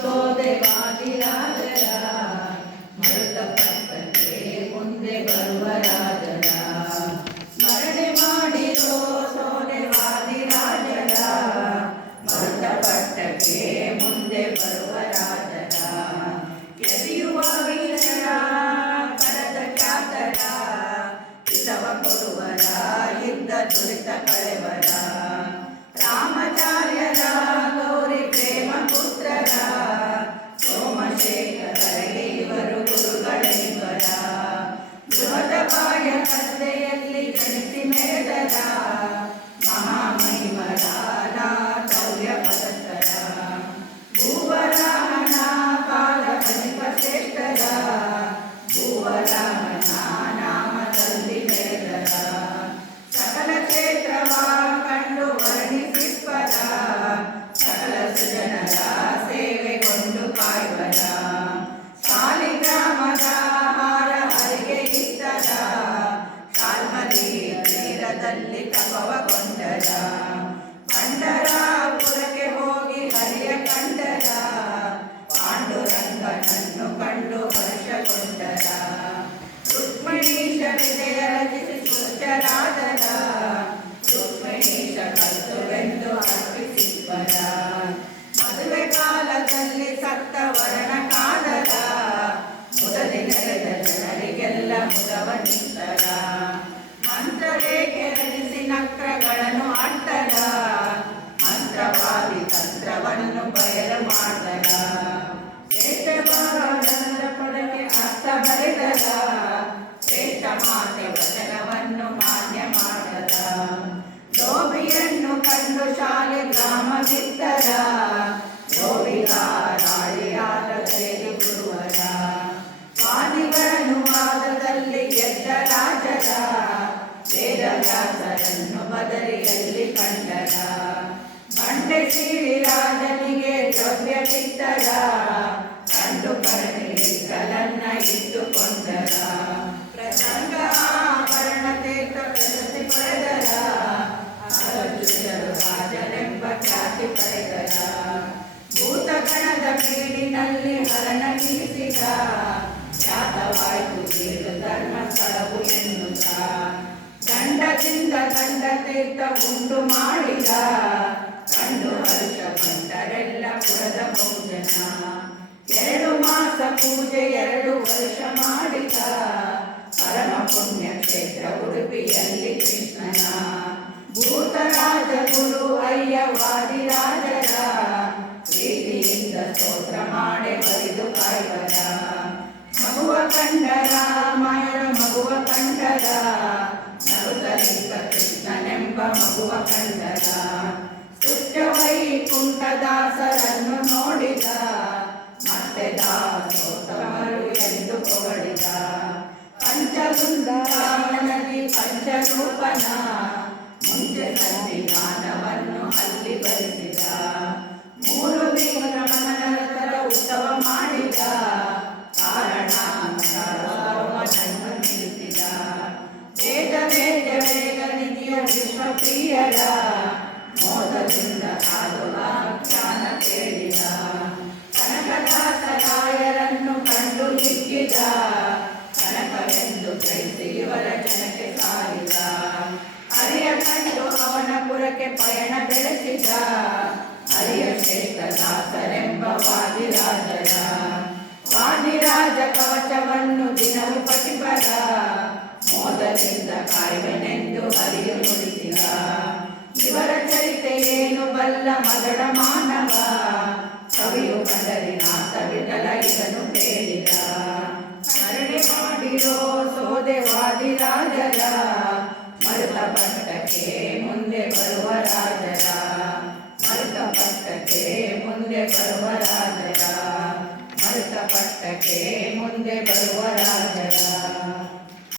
ಸೋದೆವಾದಿರಾಜರ ಮರುತ ಪಟ್ಟಕ್ಕೆ ಮುಂದೆ ಬರುವ ರಾಜನ ಸ್ಮರಣೆ ಮಾಡಿರೋ ತೀರದಲ್ಲಿ ತಪವಗೊಂಡರ. ಪಂಡರಾಪುರಕ್ಕೆ ಹೋಗಿ ಹರಿಯ ಕಂಡರ. ಪಾಂಡುರಂಗನನ್ನು ಕಂಡು ಹರ್ಷಗೊಂಡರ. ರುಕ್ಮಿಣೀಶ ವಿಜಯ ರಚಿಸಿ ಸುಚರಾದರ ರುಕ್ಮಿಣೀಶ ಕರ್ತುವೆಂದು ಅರ್ಪಿಸಿದ್ದರ ಮದುವೆ ಕಾಲದಲ್ಲಿ ಸತ್ತ ವರ್ಣ ಕಾದರ ಮುದಲಿ ನೆರೆದ ಜನರಿಗೆಲ್ಲ ಮುದವ ಬಂಡೆ ಶ್ರೀ ರಾಜನಿಗೆ ದ್ರವ್ಯವಿದ್ದರ ಕಂಡು ಕರಣಿಗಳನ್ನ ಇಟ್ಟುಕೊಂಡರ. ಪ್ರಸಂಗ ಆಭರಣ ತೀರ್ಥ ಪ್ರಶಸ್ತಿ ಪಡೆದರ. ಅರ್ಜುನರು ರಾಜನೆಂಬ ಖ್ಯಾತಿ ಪಡೆದರ. ಭೂತಗಣದ ಬೀಡಿನಲ್ಲಿ ಹರಣ ಗೀಸಿದ ಖ್ಯಾತವಾಯಿತು ಕೀಳು ದಂಡದಿಂದ ಕಂಡ ತೀರ್ಥ ಉಂಟು ಮಾಡಿದ. ಕಂಡು ಹರ್ಷ ಬಂದರೆಲ್ಲ ಪುರದ ಭೋಜನ ಎರಡು ಮಾಸ ಪೂಜೆ, ಎರಡು ವರ್ಷ ಮಾಡಿದ. ಪರಮ ಪುಣ್ಯ ಕ್ಷೇತ್ರ ಉಡುಪಿಯಲ್ಲಿ ಕೃಷ್ಣನ. ಭೂತರಾಜ ಗುರು ಅಯ್ಯ ವಾದಿರಾಜರ ಪ್ರೀತಿಯಿಂದ ಸ್ತೋತ್ರ ಮಾಡಿ ಬರಿದು ಕಾಯ್ವರ ಮಗುವ ಕಂಡರ ಮಾಯರ ಮಗುವ ಕಂಡರ ಮಗುವ ಕಂಡರ ಸುತ್ತ ವೈಕುಂಠದಾಸರನ್ನು ನೋಡಿದ. ಮತ್ತೆ ದಾಸೋತ್ತಮರು ಎಂದು ಹೊಗಳಿದ. ಪಂಚಗುಂದ ಪಂಚರೂಪನ. ನಡೆದು ಅವನ ಪುರಕ್ಕೆ ಪಯಣ ಬೆಳೆಸಿದ. ಹರಿಯ ಶ್ರೇಷ್ಠ ದಾಸರೆಂಬ ವಾದಿರಾಜರ. ವಾದಿರಾಜ ಕವಚವನ್ನು ದಿನವೂ ಪ್ರತಿಪದ ಮೋದದಿಂದ ಕಾಯುವೆನೆಂದು ಹರಿಯು ನುಡಿಸಿದ ಇವರ ಚರಿತೆ ಏನು ಬಲ್ಲ ಮದಡ ಮಾನವ. ಕವಿಯು ಕದರಿ ನಾಥ ವಿಠಲ ಇದನ್ನು ಹೇಳಿದ ಮಾಡಿರೋ ಸೋದೆ ವಾದಿರಾಜರ. ಬರುವರಾದರ ಮರುತ ಪಟ್ಟಕ್ಕೆ ಮುಂದೆ ಬರುವರಾದರ ಮರುತ ಪಟ್ಟಕ್ಕೆ ಮುಂದೆ ಬರುವರಾದರ